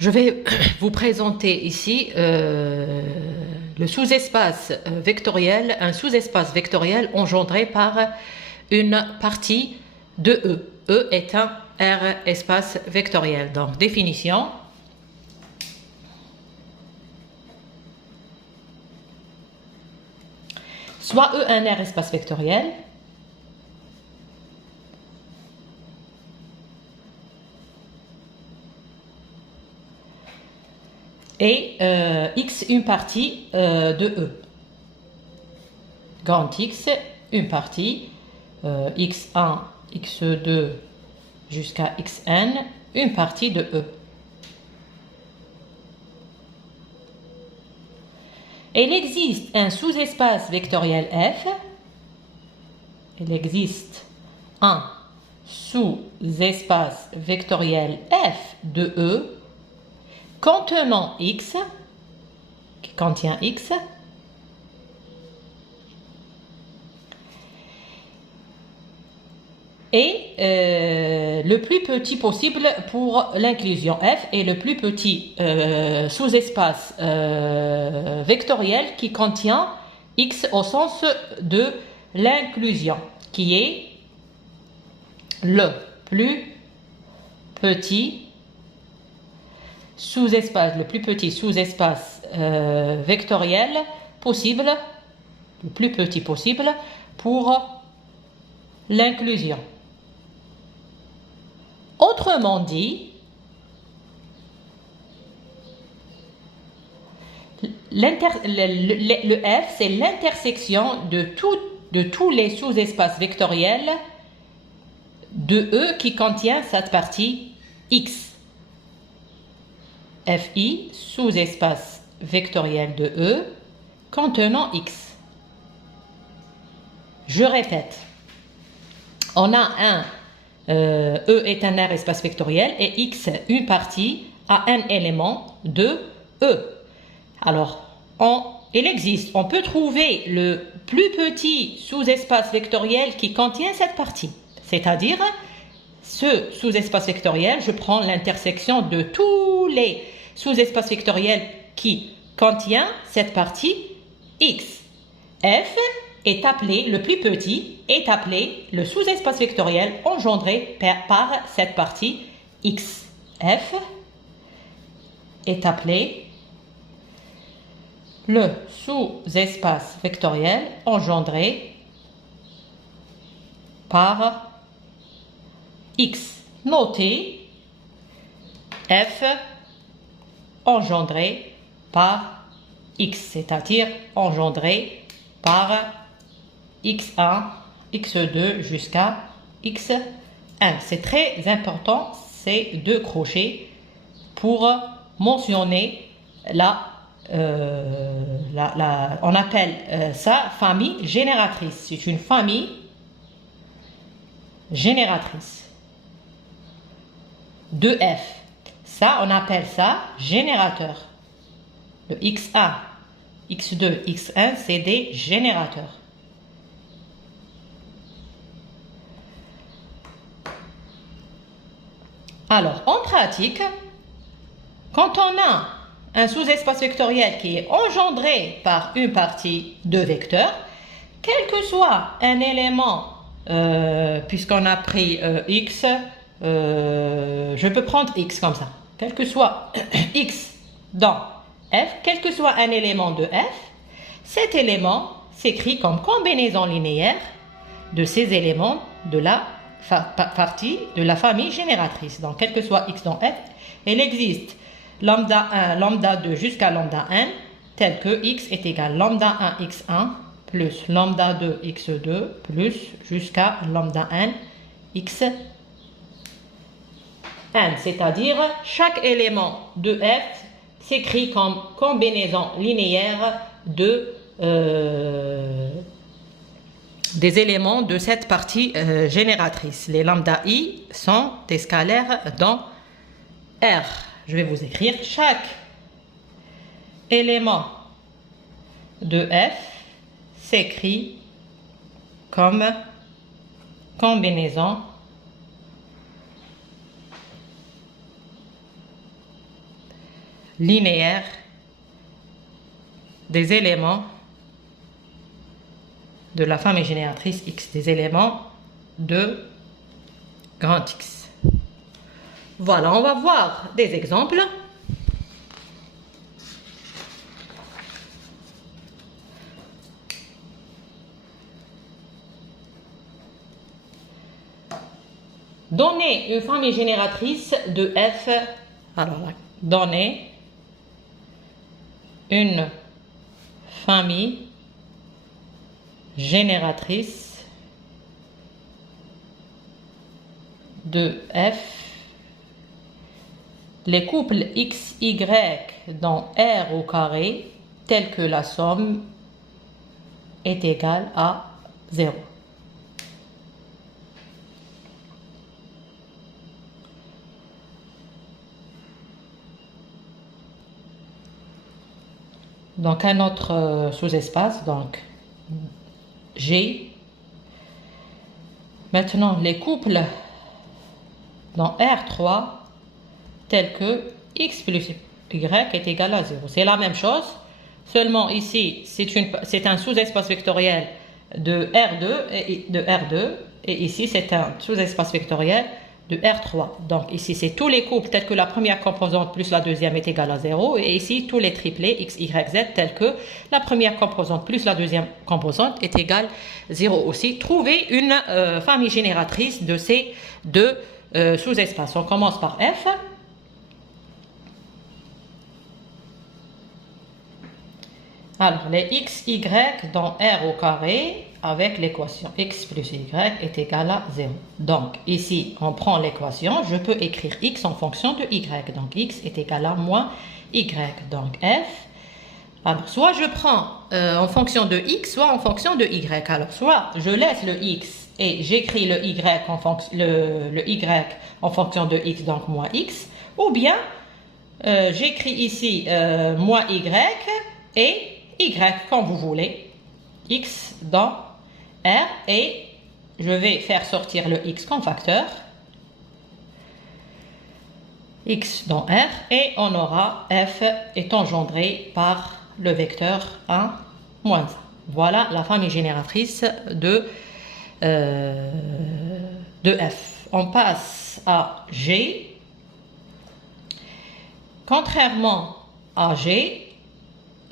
Je vais vous présenter ici le sous-espace vectoriel, un sous-espace vectoriel engendré par une partie de E. E est un R espace vectoriel. Donc, définition. Soit E un R espace vectoriel, et X une partie de E. Grand X, une partie, X1, X2 jusqu'à Xn, une partie de E. Et il existe un sous-espace vectoriel F. Il existe un sous-espace vectoriel F de E contenant X, qui contient X, et le plus petit possible pour l'inclusion F est le plus petit sous-espace vectoriel qui contient X au sens de l'inclusion, qui est le plus petit sous-espace, vectoriel possible, le plus petit possible pour l'inclusion. Autrement dit, le F, c'est l'intersection de tous les sous-espaces vectoriels de E qui contient cette partie X. Fi, sous-espace vectoriel de E contenant X. Je répète, on a E est un R espace vectoriel et X une partie à un élément de E. Alors, il existe, on peut trouver le plus petit sous-espace vectoriel qui contient cette partie. C'est-à-dire, ce sous-espace vectoriel, je prends l'intersection de tous les sous-espaces vectoriels qui contient cette partie X. F est appelé, le plus petit, est appelé le sous-espace vectoriel engendré par cette partie X. F est appelé le sous-espace vectoriel engendré par X. Notez F engendré par X, c'est-à-dire engendré par X1, X2 jusqu'à Xn. C'est très important ces deux crochets pour mentionner on appelle ça famille génératrice. C'est une famille génératrice de F. Ça, on appelle ça générateur. Le X1, X2, Xn, c'est des générateurs. Alors, en pratique, quand on a un sous-espace vectoriel qui est engendré par une partie de vecteurs, quel que soit un élément, puisqu'on a pris X, je peux prendre X comme ça, quel que soit X dans F, quel que soit un élément de F, cet élément s'écrit comme combinaison linéaire de ces éléments de la partie de la famille génératrice. Donc, quel que soit X dans F, il existe lambda 1, lambda 2 jusqu'à lambda n, tel que X est égal lambda 1 X1 plus lambda 2 X2 plus jusqu'à lambda n Xn. C'est-à-dire chaque élément de F s'écrit comme combinaison linéaire des éléments de cette partie génératrice. Les lambda I sont des scalaires dans R. Je vais vous écrire chaque élément de F s'écrit comme combinaison linéaire des éléments de la famille génératrice X, des éléments de grand X. Voilà, on va voir des exemples. Donnez une famille génératrice de F. Alors, donnez une famille génératrice de F. Les couples X, Y dans R au carré tels que la somme est égale à 0. Donc un autre sous-espace, donc G. Maintenant les couples dans R3 tels que X plus Y est égal à 0. C'est la même chose, seulement ici c'est un sous-espace vectoriel de R2 et ici c'est un sous-espace vectoriel de R3. Donc ici c'est tous les couples tels que la première composante plus la deuxième est égale à 0 et ici tous les triplés X, Y, Z tels que la première composante plus la deuxième composante est égale à 0 aussi. Trouvez une famille génératrice de ces deux sous-espaces. On commence par F. Alors les X, Y dans R au carré avec l'équation X plus Y est égal à 0. Donc ici on prend l'équation, je peux écrire X en fonction de Y. Donc X est égal à moins Y. Donc F, alors soit je prends en fonction de X, soit en fonction de Y. Alors soit je laisse le X et j'écris le Y en fonction de X, donc moins X, ou bien j'écris ici moins Y et Y quand vous voulez, X dans R, et je vais faire sortir le X comme facteur, X dans R, et on aura F est engendré par le vecteur 1, moins 1. Voilà la famille génératrice de F. On passe à G. Contrairement à G,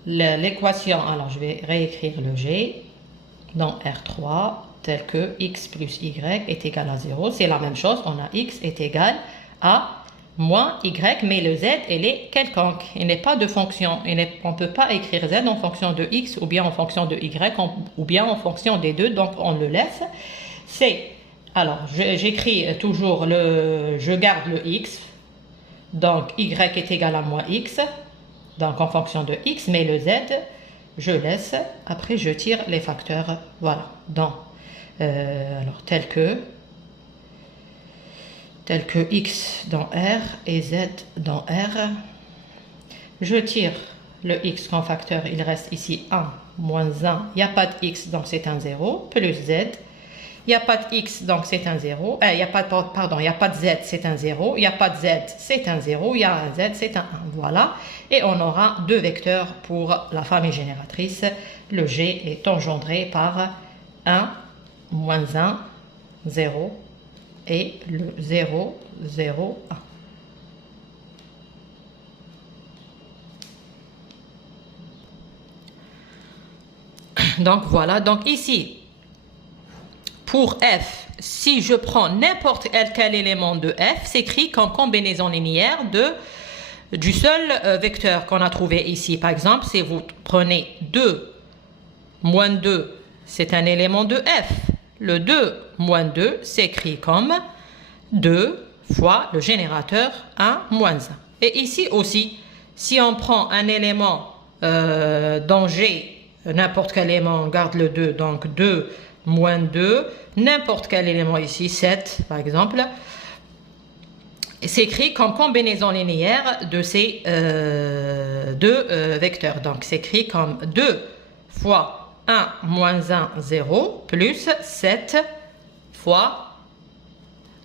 l'équation, alors je vais réécrire le G dans R3 tel que X plus Y est égal à 0. C'est la même chose, on a X est égal à moins Y, mais le Z, elle est quelconque. Il n'est pas de fonction. On ne peut pas écrire Z en fonction de X ou bien en fonction de Y ou bien en fonction des deux, donc on le laisse. Alors j'écris toujours je garde le X, donc Y est égal à moins X, donc en fonction de X, mais le Z, je laisse, après je tire les facteurs, voilà, alors tel que X dans R et Z dans R, je tire le X comme facteur, il reste ici 1, moins 1, il n'y a pas de X, donc c'est un 0, plus Z, il n'y a pas de X, donc c'est un 0, il n'y a pas de Z, c'est un 0, il n'y a pas de Z, c'est un 0, il y a un Z, c'est un 1, voilà. Et on aura deux vecteurs pour la famille génératrice. Le G est engendré par 1, moins 1, 0, et le 0, 0, 1. Donc voilà, donc ici, pour F, si je prends n'importe quel élément de F, s'écrit comme combinaison linéaire du seul vecteur qu'on a trouvé ici. Par exemple, si vous prenez 2 moins 2, c'est un élément de F. Le 2 moins 2 s'écrit comme 2 fois le générateur 1 moins 1. Et ici aussi, si on prend un élément dans G, n'importe quel élément, on garde le 2, donc 2 moins 2, n'importe quel élément ici, 7 par exemple, s'écrit comme combinaison linéaire de ces deux vecteurs. Donc s'écrit comme 2 fois 1 moins 1, 0, plus 7 fois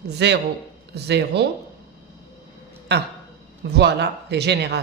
0, 0, 1. Voilà les générateurs.